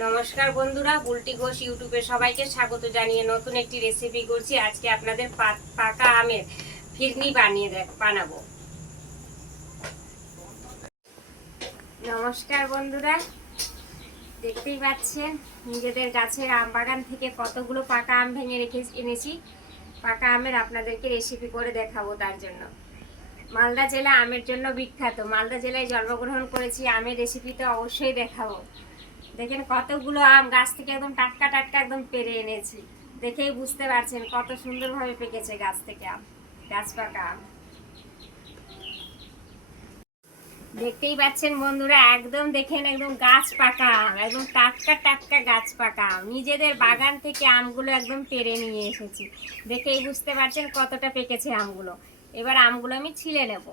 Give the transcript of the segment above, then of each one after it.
নমস্কার বন্ধুরা, বুলটি ঘোষ ইউটিউবে সবাইকে স্বাগত জানিয়ে নতুন একটি রেসিপি করছি। আজকে আপনাদের পাকা আমের ফিরনি বানাবো। নমস্কার বন্ধুরা, দেখতেই পাচ্ছেন নিজেদের গাছের আম বাগান থেকে কতগুলো পাকা আম ভেঙে এনেছি। পাকা আমের আপনাদেরকে রেসিপি করে দেখাবো। তার জন্য মালদা জেলা আমের জন্য বিখ্যাত। মালদা জেলায় জন্মগ্রহণ করেছি, আমের রেসিপি তো অবশ্যই দেখাবো। দেখেন কতগুলো আম গাছ থেকে একদম টাটকা টাটকা একদম পেরে এনেছি। দেখেই বুঝতে পারছেন কত সুন্দরভাবে পেকেছে গাছ থেকে আম, গাছ পাকা আম। দেখতেই পাচ্ছেন বন্ধুরা, একদম দেখেন একদম গাছ পাকা আম, একদম টাটকা টাটকা গাছ পাকা আম। নিজেদের বাগান থেকে আমগুলো একদম পেরে নিয়ে এসেছি। দেখেই বুঝতে পারছেন কতটা পেকেছে আমগুলো। এবার আমগুলো আমি ছিলে নেব।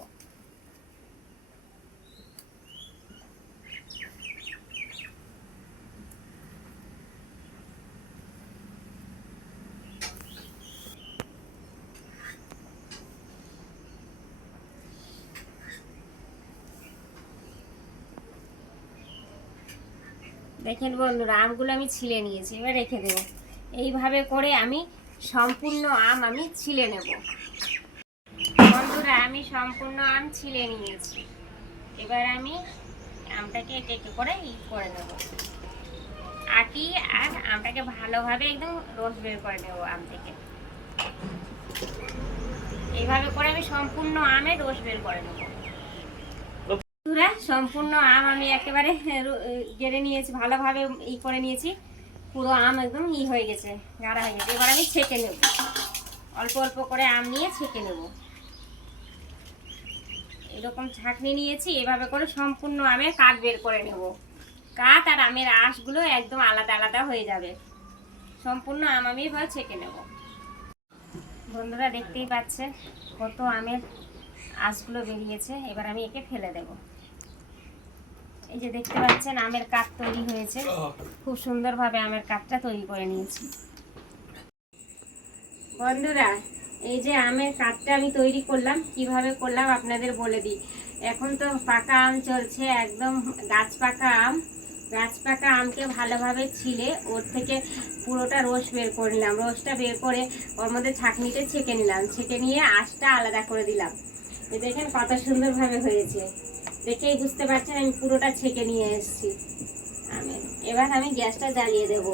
দেখেন বন্ধুরা, আমগুলো আমি ছিলে নিয়েছি, এবার রেখে দেবো। এইভাবে করে আমি সম্পূর্ণ আম আমি ছিলে নেব। বন্ধুরা, আমি সম্পূর্ণ আম ছিলে নিয়েছি। এবার আমি আমটাকে একটু একটু করে করে নেব, আটি আর আমটাকে ভালোভাবে একদম রস বের করে নেব আম থেকে। এইভাবে করে আমি সম্পূর্ণ আমের রস বের করে নেব। বন্ধুরা, সম্পূর্ণ আম আমি একেবারে গেড়ে নিয়েছি, ভালোভাবে করে নিয়েছি। পুরো আম একদম হয়ে গেছে, গাঢ়া হয়ে গেছে। এবার আমি ছেঁকে নেব, অল্প অল্প করে আম নিয়ে ছেঁকে নেব। এরকম ছাঁকনি নিয়েছি, এভাবে করে সম্পূর্ণ আমের কাঠ বের করে নেব। কাঠ আর আমের আঁশগুলো একদম আলাদা আলাদা হয়ে যাবে। সম্পূর্ণ আম আমি এভাবে ছেঁকে নেব। বন্ধুরা, দেখতেই পাচ্ছেন কত আমের আঁশগুলো বেরিয়েছে। এবার আমি একে ফেলে দেব। এই যে দেখতে পাচ্ছেন আমের কাঠ তৈরি হয়েছে, খুব সুন্দরভাবে আমের কাঠটা তৈরি করে নিয়েছি। বন্ধুরা, এই যে আমের কাঠটা আমি তৈরি করলাম, কিভাবে করলাম আপনাদের বলে দিই। এখন তো পাকা আম চলছে, একদম গাছ পাকা আম। গাছ পাকা আমকে ভালোভাবে ছিলে ওর থেকে পুরোটা রস বের করে নিলাম। রসটা বের করে ওর মধ্যে ছাঁকনিতে ছেঁকে নিলাম, ছেঁকে নিয়ে আঁশটা আলাদা করে দিলাম। দেখেন কত সুন্দরভাবে হয়েছে, দেখেই বুঝতে পারছেন আমি পুরোটা ছেঁকে নিয়ে এসেছি আমের। এবার আমি গ্যাসটা জ্বালিয়ে দেবো।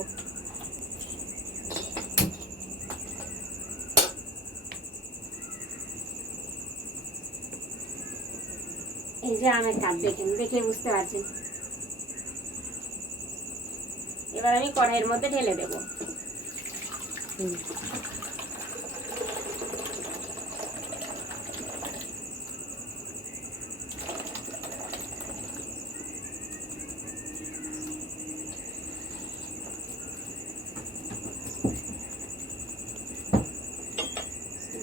এই যে আমের কাপ দেখেন, দেখে বুঝতে পারছেন। এবার আমি কড়াইয়ের মধ্যে ঢেলে দেব।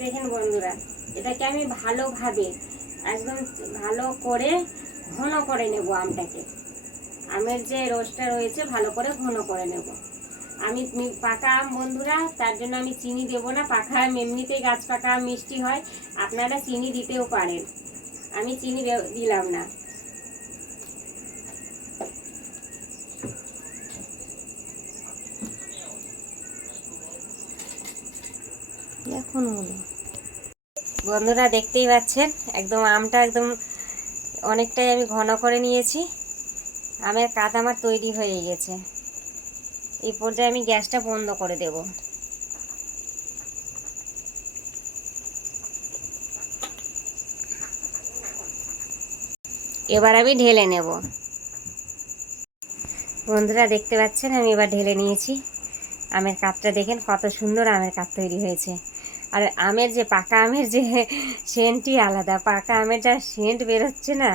দেখেন বন্ধুরা, এটাকে আমি ভালোভাবে একদম ভালো করে ঘন করে নেব আমটাকে। আমের যে রসটা রয়েছে ভালো করে ঘন করে নেব। আমি পাকা আম বন্ধুরা, তার জন্য আমি চিনি দেব না। পাকা আম এমনিতেই গাছ পাকা আম মিষ্টি হয়, আপনারা চিনি দিতেও পারেন। আমি চিনি দিলাম না। এখন বন্ধুরা, দেখতেই পাচ্ছেন একদম আমটা একদম অনেকটাই আমি ঘন করে নিয়েছি। আমের কাঠ আমার তৈরি হয়ে গেছে। এই পর্যায়ে আমি গ্যাসটা বন্ধ করে দেব। এবার আমি ঢেলে নেব। বন্ধুরা, দেখতে পাচ্ছেন আমি এবার ঢেলে নিয়েছি। আমের কাঠটা দেখেন কত সুন্দর আমের কাঠ তৈরি হয়েছে। আর আমের যে পাকা আমের যে সেন্টই আলাদা। পাকা আমের যা সেন্ট বেরোচ্ছে না,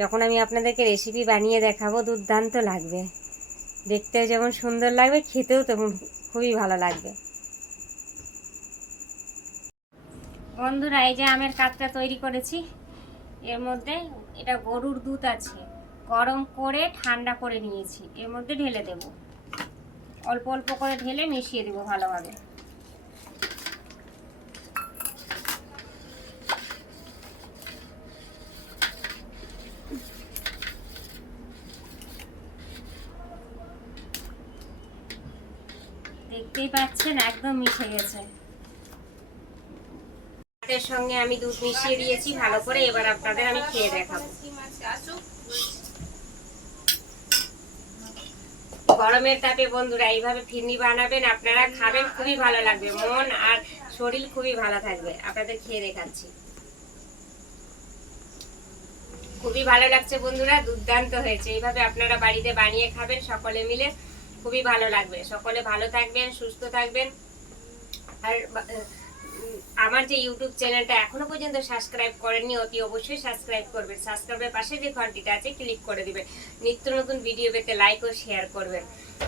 যখন আমি আপনাদেরকে রেসিপি বানিয়ে দেখাবো দুর্দান্ত লাগবে। দেখতেও যেমন সুন্দর লাগবে, খেতেও তেমন খুবই ভালো লাগবে। বন্ধুরা, এই যে আমের কাঠটা তৈরি করেছি, এর মধ্যে এটা গরুর দুধ আছে, গরম করে ঠান্ডা করে নিয়েছি, এর মধ্যে ঢেলে দেব। অল্প অল্প করে ঢেলে মিশিয়ে দেবো ভালোভাবে। দেখতেই পাচ্ছেন একদম মিশে গেছে। ভাতের সঙ্গে আমি দুধ মিশিয়ে দিয়েছি ভালো করে। এবার আপনাদের আমি খেয়ে দেখাবো। গরমের তাপে বন্ধুরা এইভাবে ফিরনি বানাবেন, আপনারা খাবেন, খুবই ভালো লাগবে, মন আর শরীর খুবই ভালো থাকবে। আপনাদের খেয়ে দেখাচ্ছি, খুবই ভালো লাগছে বন্ধুরা, দুর্দান্ত হয়েছে। এইভাবে আপনারা বাড়িতে বানিয়ে খাবেন সকলে মিলে, খুবই ভালো লাগবে। সকলে ভালো থাকবেন, সুস্থ থাকবেন। আর আমার যে ইউটিউব চ্যানেলটা এখনো পর্যন্ত সাবস্ক্রাইব করেননি, অতি অবশ্যই সাবস্ক্রাইব করবেন। সাবস্ক্রাইবের পাশে যে ঘন্টিটা আছে ক্লিক করে দিবেন, নিত্য নতুন ভিডিও পেতে লাইক ও শেয়ার করবেন।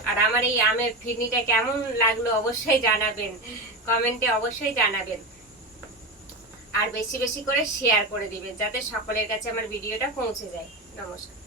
আর আমার এই আমের ফিরনিটা কেমন লাগলো অবশ্যই জানাবেন, কমেন্টে অবশ্যই জানাবেন। আর বেশি বেশি করে শেয়ার করে দিবেন যাতে সকলের কাছে আমার ভিডিওটা পৌঁছে যায়। নমস্কার।